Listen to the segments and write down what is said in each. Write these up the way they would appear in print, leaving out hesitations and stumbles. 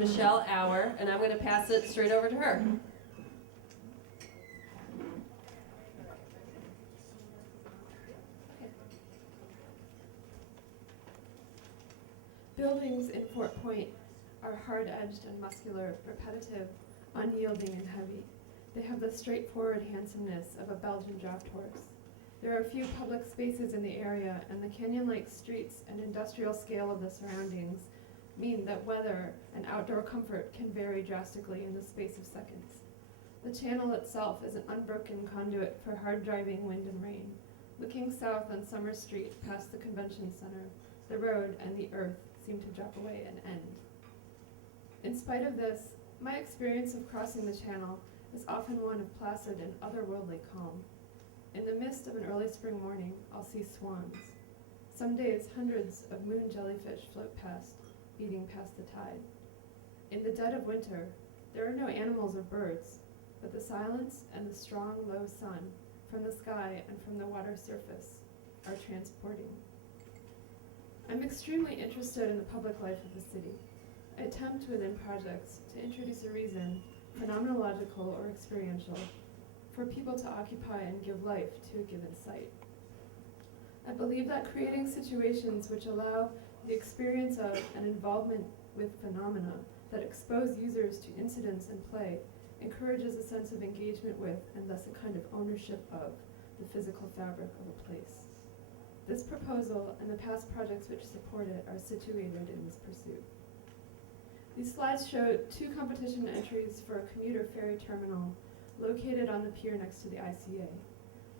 Michele Hour, and I'm going to pass it straight over to her. Buildings in Fort Point are hard-edged and muscular, repetitive, unyielding and heavy. They have the straightforward handsomeness of a Belgian draft horse. There are few public spaces in the area, and the canyon-like streets and industrial scale of the surroundings mean that weather and outdoor comfort can vary drastically in the space of seconds. The channel itself is an unbroken conduit for hard-driving wind and rain. Looking south on Summer Street past the convention center, the road and the earth seem to drop away and end. In spite of this, my experience of crossing the channel is often one of placid and otherworldly calm. In the mist of an early spring morning, I'll see swans. Some days, hundreds of moon jellyfish float past, beating past the tide. In the dead of winter, there are no animals or birds, but the silence and the strong, low sun from the sky and from the water surface are transporting. I'm extremely interested in the public life of the city. I attempt within projects to introduce a reason, phenomenological or experiential, for people to occupy and give life to a given site. I believe that creating situations which allow the experience of and involvement with phenomena that expose users to incidents and play encourages a sense of engagement with and thus a kind of ownership of the physical fabric of a place. This proposal and the past projects which support it are situated in this pursuit. These slides show two competition entries for a commuter ferry terminal located on the pier next to the ICA.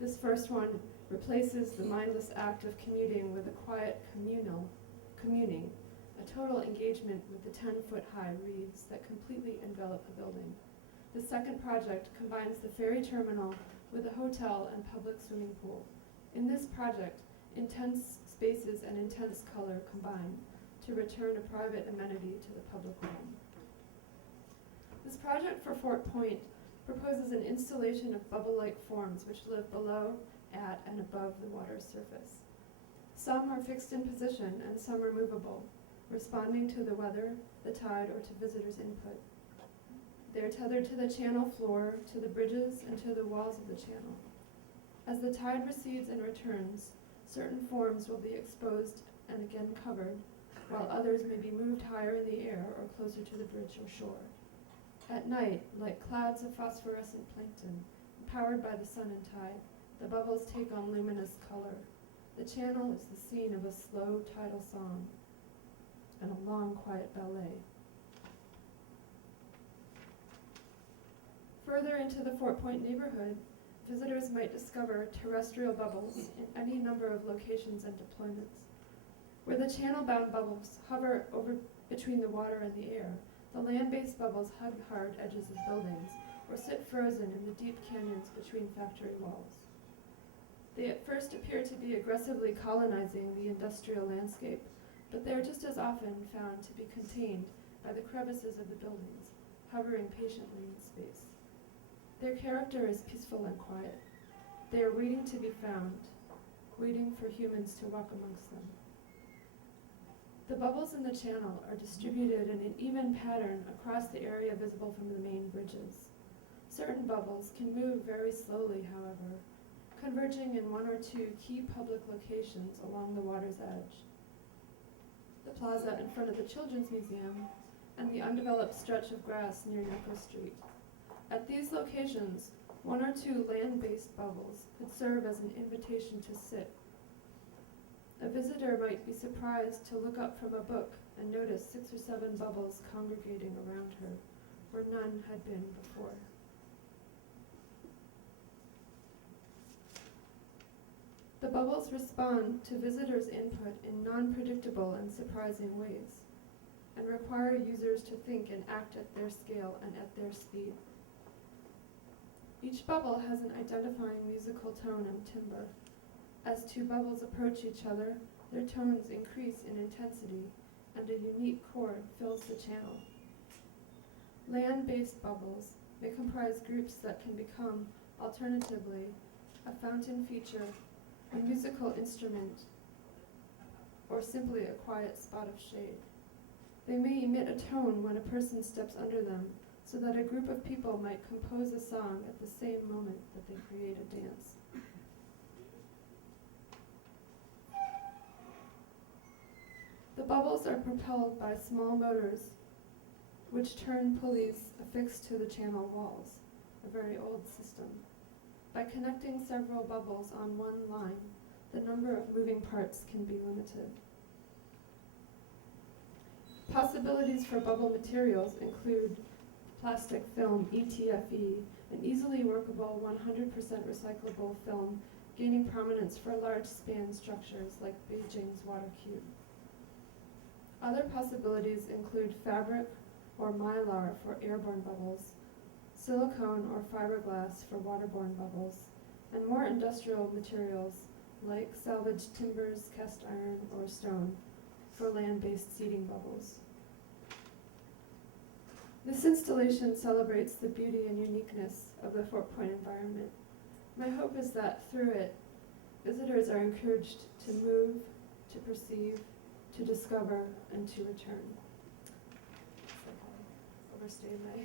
This first one replaces the mindless act of commuting with a quiet communing, a total engagement with the 10-foot-high reeds that completely envelop a building. The second project combines the ferry terminal with a hotel and public swimming pool. In this project, intense spaces and intense color combine to return a private amenity to the public realm. This project for Fort Point proposes an installation of bubble-like forms which live below, at, and above the water's surface. Some are fixed in position and some are movable, responding to the weather, the tide, or to visitors' input. They are tethered to the channel floor, to the bridges, and to the walls of the channel. As the tide recedes and returns, certain forms will be exposed and again covered, while others may be moved higher in the air or closer to the bridge or shore. At night, like clouds of phosphorescent plankton, powered by the sun and tide, the bubbles take on luminous color. The channel is the scene of a slow tidal song and a long, quiet ballet. Further into the Fort Point neighborhood, visitors might discover terrestrial bubbles in any number of locations and deployments. Where the channel-bound bubbles hover over between the water and the air, the land-based bubbles hug hard edges of buildings or sit frozen in the deep canyons between factory walls. They at first appear to be aggressively colonizing the industrial landscape, but they are just as often found to be contained by the crevices of the buildings, hovering patiently in space. Their character is peaceful and quiet. They are waiting to be found, waiting for humans to walk amongst them. The bubbles in the channel are distributed in an even pattern across the area visible from the main bridges. Certain bubbles can move very slowly, however, converging in one or two key public locations along the water's edge. The plaza in front of the Children's Museum and the undeveloped stretch of grass near Yucca Street. At these locations, one or two land-based bubbles could serve as an invitation to sit. A visitor might be surprised to look up from a book and notice 6 or 7 bubbles congregating around her, where none had been before. The bubbles respond to visitors' input in non-predictable and surprising ways, and require users to think and act at their scale and at their speed. Each bubble has an identifying musical tone and timbre. As two bubbles approach each other, their tones increase in intensity, and a unique chord fills the channel. Land-based bubbles may comprise groups that can become, alternatively, a fountain feature, a musical instrument, or simply a quiet spot of shade. They may emit a tone when a person steps under them, so that a group of people might compose a song at the same moment that they create a dance. The bubbles are propelled by small motors, which turn pulleys affixed to the channel walls, a very old system. By connecting several bubbles on one line, the number of moving parts can be limited. Possibilities for bubble materials include plastic film, A.avi, an easily workable 100% recyclable film gaining prominence for large span structures like Beijing's water cube. Other possibilities include fabric or mylar for airborne bubbles, silicone or fiberglass for waterborne bubbles, and more industrial materials like salvaged timbers, cast iron, or stone for land-based seeding bubbles. This installation celebrates the beauty and uniqueness of the Fort Point environment. My hope is that through it, visitors are encouraged to move, to perceive, to discover, and to return. It's like I overstayed my